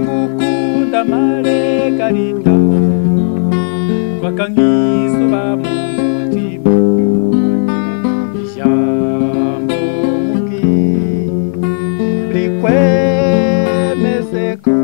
ngukunda Margarita bakankizuba mu mutima ijambo mubwira rikwemeze ko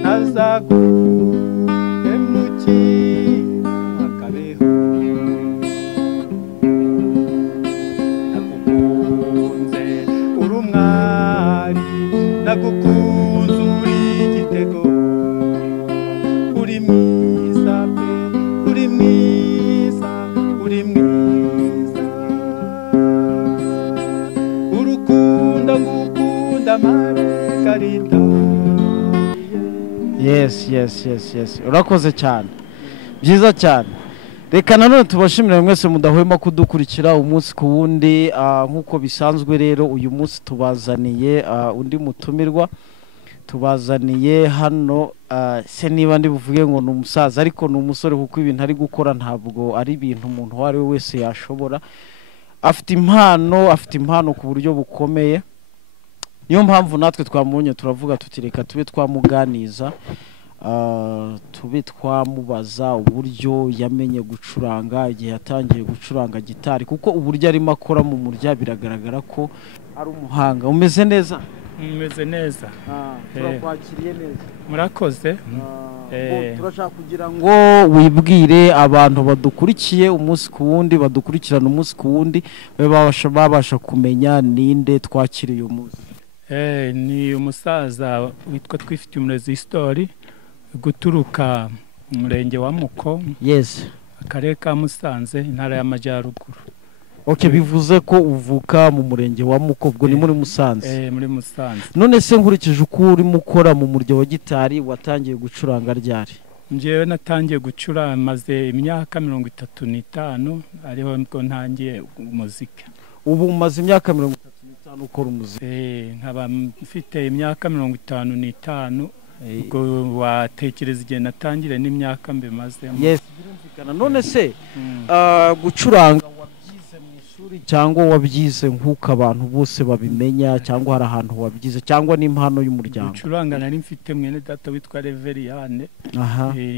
ntazaguhemukira akabeho nagukunze uri umwari nagukunze uri igitego uri mwiza pe uri mwiza uri mwiza urukundo ngukunda Margarita. yes urakoze cyane byiza cyane. Reka nanone tubashimire mwese mudahwema kudukurikira umunsi ku wundi nkuko bisanzwe. Rero uyu munsi tubazaniye undi mutumirwa, tubazaniye hano se niba ndi buvuge ngo ni umusaza ariko ni umusore kuko ibintu ari gukora ntabwo ari ibintu umuntu uwo ari we wese yashobora. Afite impano ku buryo bukomeye, niyo mpamvu natwe twamubonye turavuga tuti reka tube twamuganiza, tube twamubaza uburyo yamenye gucuranga, igihe yatangiye gucuranga gitari, kuko uburyo arimo akora mu murya biragaragara ko ari umuhanga. Umeze neza? Umeze neza. Turakwakiriye neza. Murakoze. Turashaka kugira ngo wibwire abantu badukurikiye umunsi ku wundi, badukurikirana umunsi ku wundi, babasha kumenya ninde twakiriye uyu munsi. Ni umusaza witwa Twifitiye Umurezi Story, guturuka mu murenge wa Muko, yes, akarere ka Musanze, intara y'Amajyaruguru. Okay, bivuze ko uvuka mu murenge wa Muko, ubwo ni muri Musanze. Muri Musanze. None se nkurikije uko urimo ukora mu murya wa gitari, watangiye gucuranga ryari? Njyewe natangiye gucuranga maze imyaka 35 ariho ngo ntangiye umuzika. Ubu maze imyaka 35 ukora umuzika? Nkaba mfite imyaka 55 ubwo watekereza igihe natangire n'imyaka mbimazemo. Yes, birumvikana. None se gucuranga wabyize mu ishuri cyangwa wabyize nk'uko abantu bose babimenya, cyangwa hari ahantu wabyize, cyangwa n'impano y'umuryango? Gucuranga nari mfite mwene data witwa Reveriyane,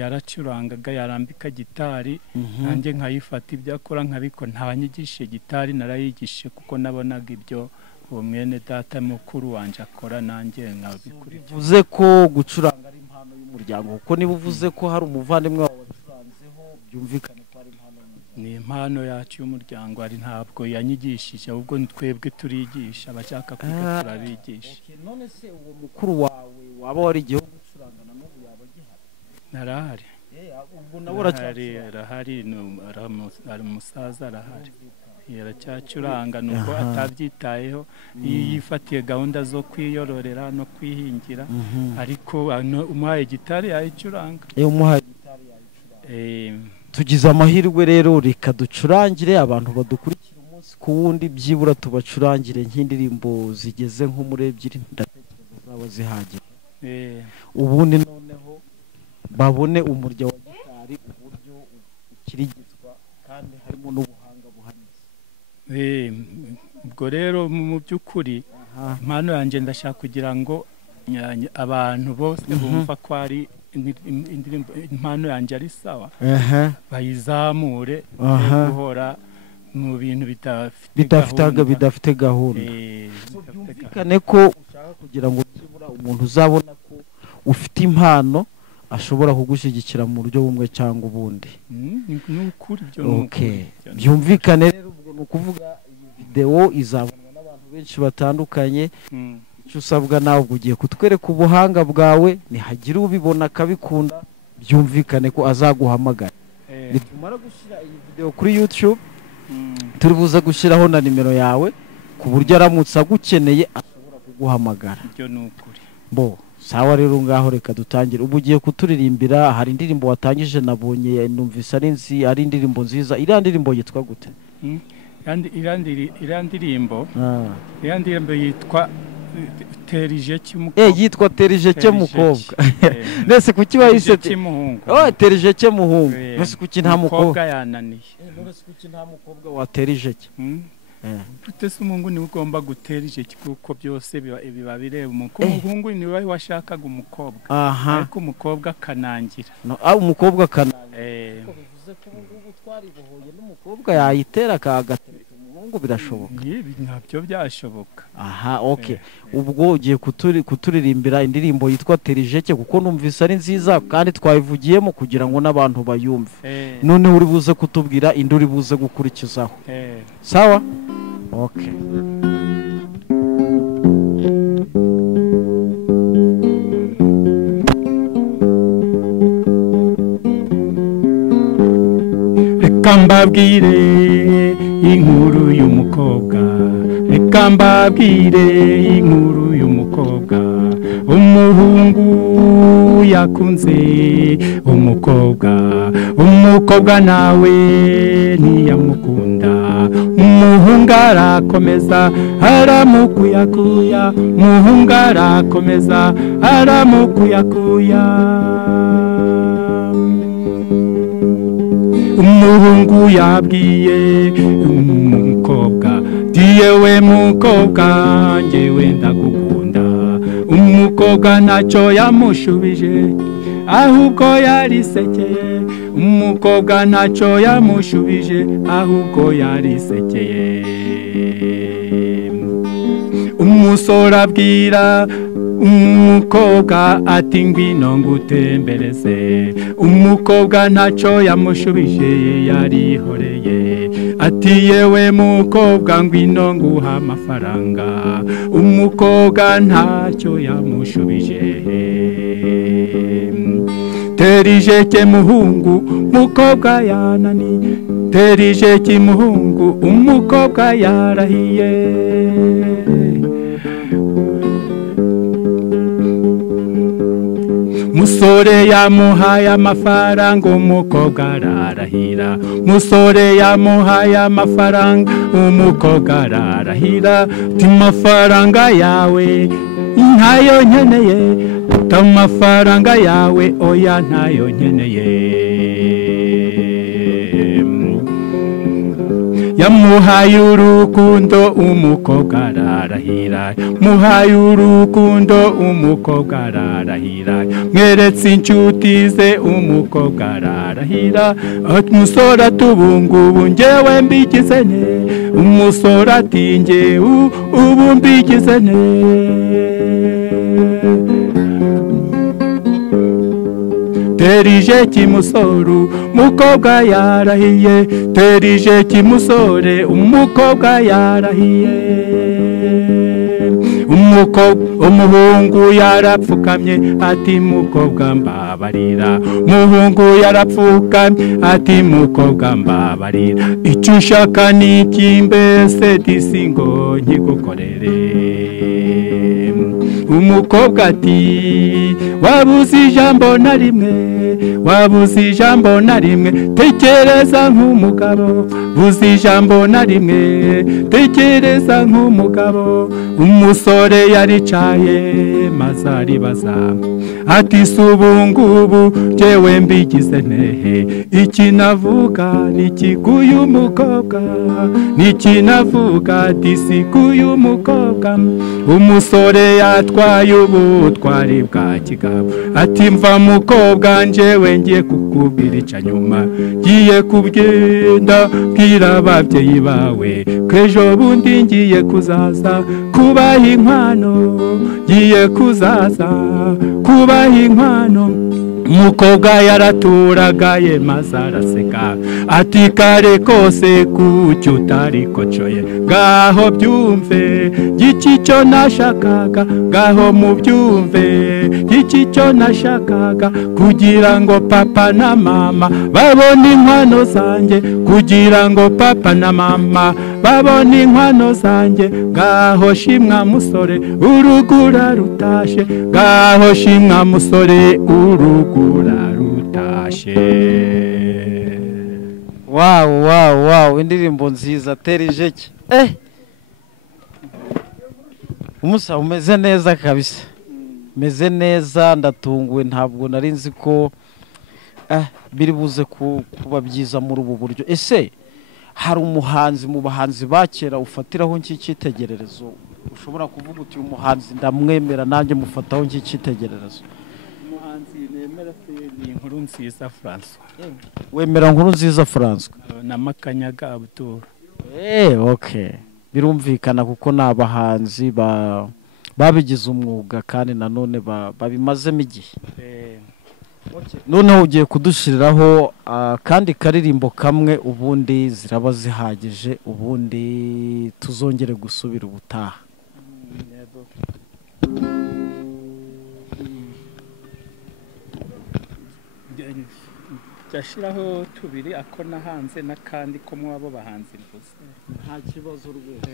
yaracurangaga, yarambika gitari, nanjye nkayifata ibyo akora nkabiko. Ntabanyigishe gitari, narayigishije kuko nabonaga ibyo uwo mwene data mukuru wanje akora, nanjye nkabikurikira. Bivuze ko gucuranga ari impano y'umuryango, kuko niba uvuze ko hari umuvandimwe wawe wacuranzeho, byumvikane ko ari impano y'umuryango. Ni impano yacu y'umuryango, ari ntabwo yanyigishije, ahubwo ni twebwe turigisha, abashaka kwiga turabigisha. None se uwo mukuru wawe waba wari igihe gucuranga na n'ubu yaba gihari? Narahari. Ubwo nawe arahari, ari umusaza, arahari, yaracyacuranga, nuko atabyitayeho, yifatiye gahunda zo kwiyororera no kwihingira, ariko umuhaye gitari yayicuranga. Umuhaye gitari yayicuranga. Tugize amahirwe rero, reka ducurangire abantu badukurikira umunsi ku wundi, byibura tubacurangire nk'indirimbo zigeze nko muri 2 ndatekereza zaba zihagije. Ubundi noneho babone umurya wa gitari uburyo ukirigizwa kandi harimo n'ubuhanga buhanitse. Ubwo rero mu by'ukuri impano yanjye ndashaka kugira ngo abantu bose bumva ko ari impano yanjye ari sawa, bayizamure, guhora mu bintu bidafite gahunda. Byumvikane ko ushaka kugira ngo byibura umuntu uzabona ko ufite impano ashobora kugushyigikira mu buryo bumwe cyangwa ubundi. Byumvikane rero, ubwo ni ukuvuga iyi video izabonwa n'abantu benshi batandukanye. Icyo usabwa nawe ugiye kutwereka ubuhanga bwawe, nihagira ubibona akabikunda, byumvikane ko azaguhamagara. Nitumara gushyira iyi video kuri YouTube, turi buze gushyiraho na nimero yawe, ku buryo aramutse agukeneye ashobora kuguhamagara. Ibyo ni ukuri. Sawa rero, ngaho reka dutangire. Ubu ugiye kuturirimbira, hari indirimbo watangije nabonye, numvise ari indirimbo nziza. Iriya ndirimbo yitwa gute? Iriya ndirimbo yitwa Terije cy'umukobwa. Yitwa Terije cy'umukobwa. Nese kuki wayise cy'umuhungu? Terije cy'umuhungu. Nese kuki nta mukobwa yananiye? Nese kuki nta mukobwa wa Terije cye? utese umuhungu niwe ugomba gutera ijeki kuko byose biba bireba umuhungu niwe washakaga umukobwa ariko umukobwa akanangira umukobwa akanangira bivuze ko ubu twaribohoye n'umukobwa yayitera akagatera umuhungu birashoboka ntabyo byashoboka okay ubwo ugiye kuturirimbira indirimbo yitwa Terijeke kuko numvise ari nziza kandi twayivugiyemo kugira ngo n'abantu bayumve none uri buze kutubwira indi uri buze gukurikizaho sawa okay reka mbabwire inkuru y'umukobwa reka mbabwire inkuru y'umukobwa umuhungu yakunze umukobwa nawe ntiyamukunda umuhungu arakomeza aramukuyakuya umuhungu arakomeza aramukuyakuya umuhungu yabwiye umukobwa yewe mukobwa njyewe ndagukunda umukobwa ntacyo yamushubije ahubwo yarisekeye umukobwa ntacyo yamushubije ahubwo yarisekeye umusore abwira umukobwa ati ngwino ngutembereze umukobwa ntacyo yamushubije yarihoreye ati yewe mukobwa ngwino nguha amafaranga umukobwa ntacyo yamushubije terijeke muhungu mukobwa yanani terijeke muhungu umukobwa yarahiye musore yamuhaye amafaranga umukobwa ararahira musore yamuhaye amafaranga umukobwa ararahira amafaranga yawe ntayo nkeneye amafaranga yawe oya ntayo nkeneye yamuhaye urukundo umukobwa ararahira muhaye urukundo umukobwa ararahira mweretse inshuti ze umukobwa ararahira umusore atubungubu njyewe mbigize ne umusore ati njyewe ubu mbigize ne terijeke musore umukobwa yarahiye terijeke musore umukobwa yarahiye umuhungu yarapfukamye ati mukobwa mbabarira umuhungu yarapfukamye ati mukobwa mbabarira icyo ushaka ni iki mbese disingo nkigukorere umukobwa ati wabuze ijambo na rimwe wabuze ijambo na rimwe tekereza nk'umugabo buze ijambo na rimwe tekereza nk'umugabo umusore yaricaye maze aribaza ati subungubu jewe mbigize nehe iki navuga nikiguye umukobwa niki navuga disiguye umukobwa umusore yatwaye ubutwari bwa kigabo ati mva mukobwa njyewe ngiye kukubirica nyuma ngiye kubyenda bwira ababyeyi bawe kwejo bundi ngiye kuzaza kubaha inkwano ngiye kuzaza kubaha inkwano umukobwa yaraturagaye maze araseka ati kare kose kucyo utari kocoye ngaho byumve iki cyo nashakaga ngaho mubyumve iki cyo nashakaga kugira ngo papa na mama babone inkwano zanjye kugira ngo papa na mama babone inkwano zanjye ngaho shimwa musore urugura rutashe ngaho shimwa musore urugura rutashe. wow indirimbo nziza terijeke umusa umeze neza kabisa meze neza ndatunguwe ntabwo nari nzi ko biri buze kuba byiza muri ubu buryo ese hari umuhanzi mu bahanzi bakera ufatiraho nk'icyitegererezo ushobora kuvuga uti uyu muhanzi ndamwemera nanjye mufataho nk'icyitegererezo? umuhanzi nemera ni Nkurunziza François. Wemera Nkurunziza François na Makanyaga Abdul? Okay, birumvikana kuko ni abahanzi babigize umwuga kandi nanone babimazemo igihe. Noneho ugiye kudushiriraho kandi karirimbo kamwe ubundi ziraba zihagije, ubundi tuzongere gusubira ubutaha. Jashiraho tubiri ako nahanze nakandi ko mwabo bahanze mvuze. Nta kibazo rwose.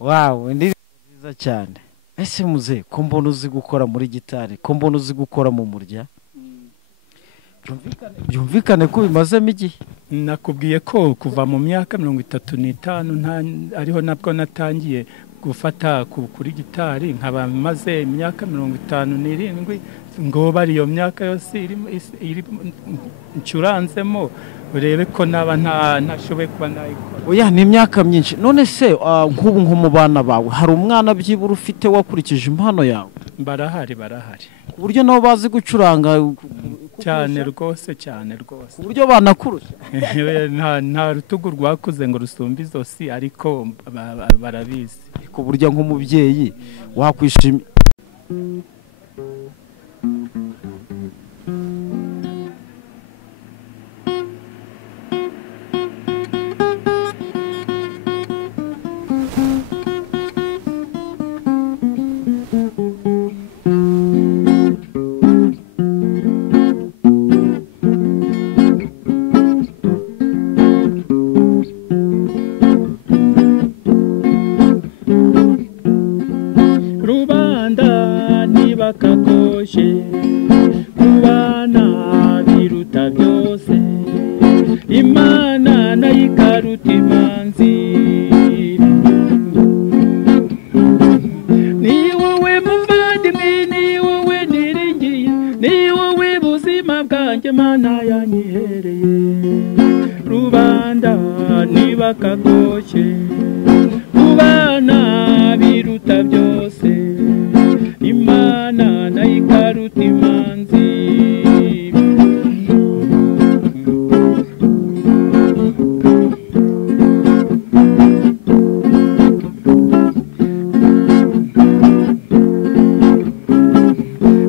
Wow, ndi nziza cyane. Ese muze ko mbona uzi gukora muri gitari, ko mbona uzi gukora mu murya. byumvikane ko bimazemo igihe. nakubwiye ko kuva mu myaka 35 ariho nabwo natangiye gufata kuri gitari nkaba maze imyaka 57 ngo bari iyo myaka yose iri ncuranzemo urebe ko naba ntashoboye kuba nayikora. Oya ni imyaka myinshi. None se nk'ubu nko mu bana bawe hari umwana byibura ufite wakurikije impano yawe? barahari ku buryo nabo bazi gucuranga cyane rwose ku buryo banakurusha. nta rutugu rwakuze ngo rusumbe izosi ariko barabizi ku buryo nk'umubyeyi wakwishimira. bakakoshe kubana biruta byose imana nayikaruta imanzi ni wowe muvandimwe ni wowe niringiye ni wowe buzima bwanjye mana yanyihereye rubanda nibakakoshe kubana biruta byose imana nayikaruta imanzi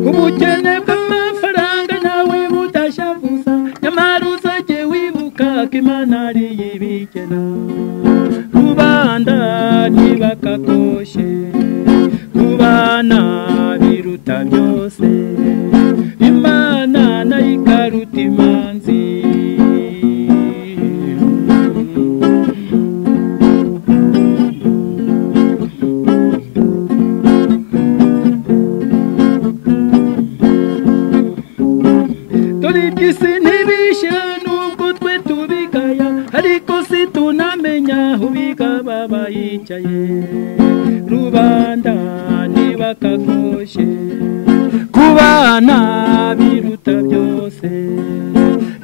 ubukene bw'amafaranga nawe budashavuza nyamara uzajye wibuka ko imana ari yibigena rubanda ntibakakoshe kubana biruta byose imana nayikaruta imanzi dore iby'isi ntibishira nubwo twe tubigaya ariko situnamenya aho bigaba bayicaye rubanda ntibakakoshe kubana biruta byose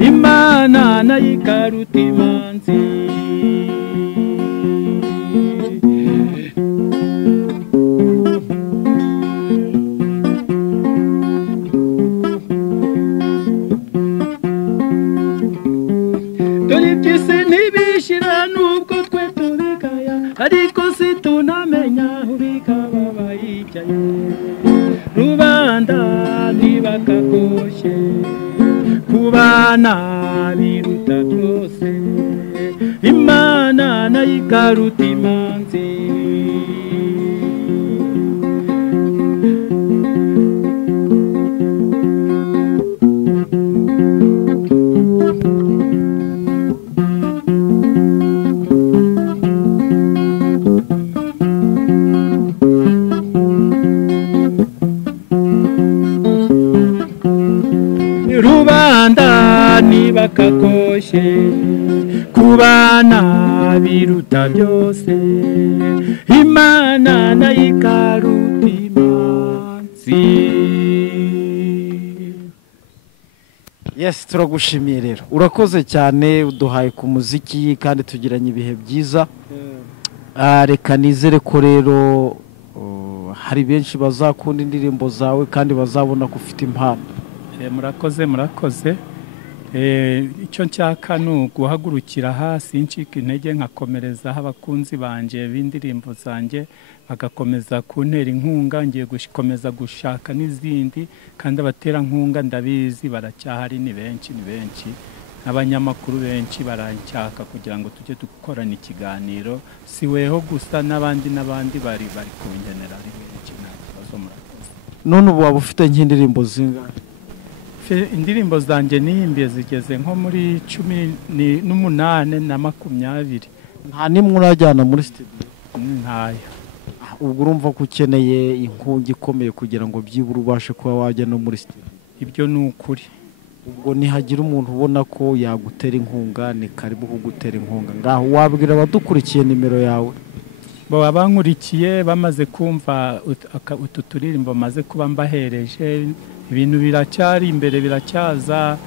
imana nayikaruta imanzi dore iby'isi ntibishira nubwo twe tubigaya ariko situnamenya aho bikaba bayicaye rubanda ntibakakoshe kubana biruta byose imana nayikaruta imanzi rubanda ntibakakoshe kubana biruta byose imana nayikaruta imanzi. Yes, turagushimiye rero urakoze cyane uduhaye ku muziki kandi tugiranye ibihe byiza. Reka nizere ko rero hari benshi bazakunda indirimbo zawe kandi bazabona ko ufite impano. murakoze icyo nshaka ni uguhagurukira hasi ncika intege nkakomerezaho abakunzi banje b'indirimbo zanjye bagakomeza kuntera inkunga ngiye gukomeza gushaka n'izindi kandi abaterankunga ndabizi baracyahari ni benshi n'abanyamakuru benshi barancyaka kugira ngo tujye dukorana ikiganiro si weho gusa n'abandi bari kungenera ari benshi nta kibazo murakoze. None ubu waba ufite nk'indirimbo zingahe? Indirimbo zanjye nihimbiye zigeze nko muri 18 na 20. Nta nimwe urajyana muri studio? Ntayo. Ubwo urumva ko ukeneye inkunga ikomeye kugira ngo byibura ubashe kuba wajya no muri studio? Ibyo ni ukuri ubwo nihagira umuntu ubona ko yagutera inkunga ni karibu kugutera inkunga ngaho wabwira abadukurikiye nimero yawe bo abankurikiye bamaze kumva utu turirimbo maze kuba mbahereje ibintu biracyari imbere biracyaza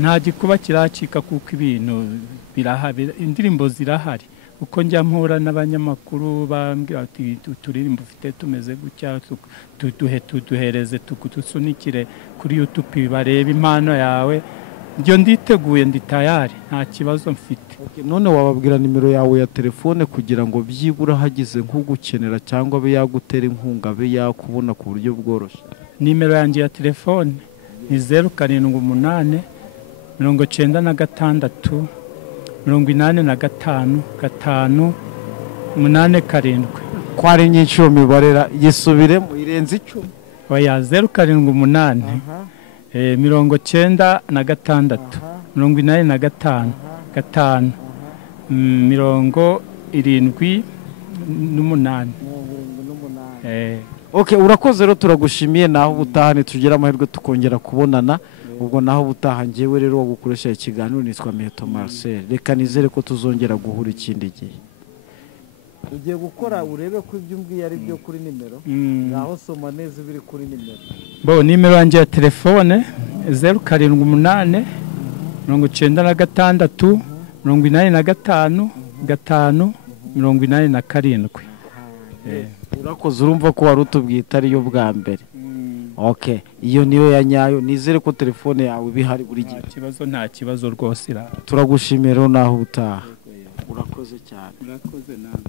nta gikuba kiracika kuko ibintu birahari indirimbo zirahari uko njya mpura n'abanyamakuru bambwira ati turirimbo ufite tumeze gutya tuduhereze tugusunikire kuri YouTube bareba impano yawe byo nditeguye ndi tayari nta kibazo mfite. None wababwira nimero yawe ya telefone kugira ngo byibura hagize nk'ugukenera cyangwa be yagutera inkunga be yakubona ku buryo bworoshye? Nimero yanjye ya telefone ni 078 96 85 5 ko ari nyinshi iyo mibare yisubire mu irenze 10 oya 078 96 85 5 78. Okay, urakoze rero turagushimiye naho ubutaha nitugira amahirwe tukongera kubonana ubwo naho ubutaha ngewe rero wo gukoresha ikiganiro nitwa Miheto Marcel reka nizere ko tuzongera guhura ikindi gihe ugiye gukora urebe ko ibyo umbwiye ari byo kuri nimero ngaho soma neza biri kuri nimero bo nimero yanjye ya telefone 078 96 85 5 urakoze urumva ko wari utubwita ariyo bwa mbere. Okay, iyo niyo ya nyayo nizere ko telefone yawe bihari buri gihe nta kibazo rwose turagushimira naho utaha urakoze cyane urakoze nawe.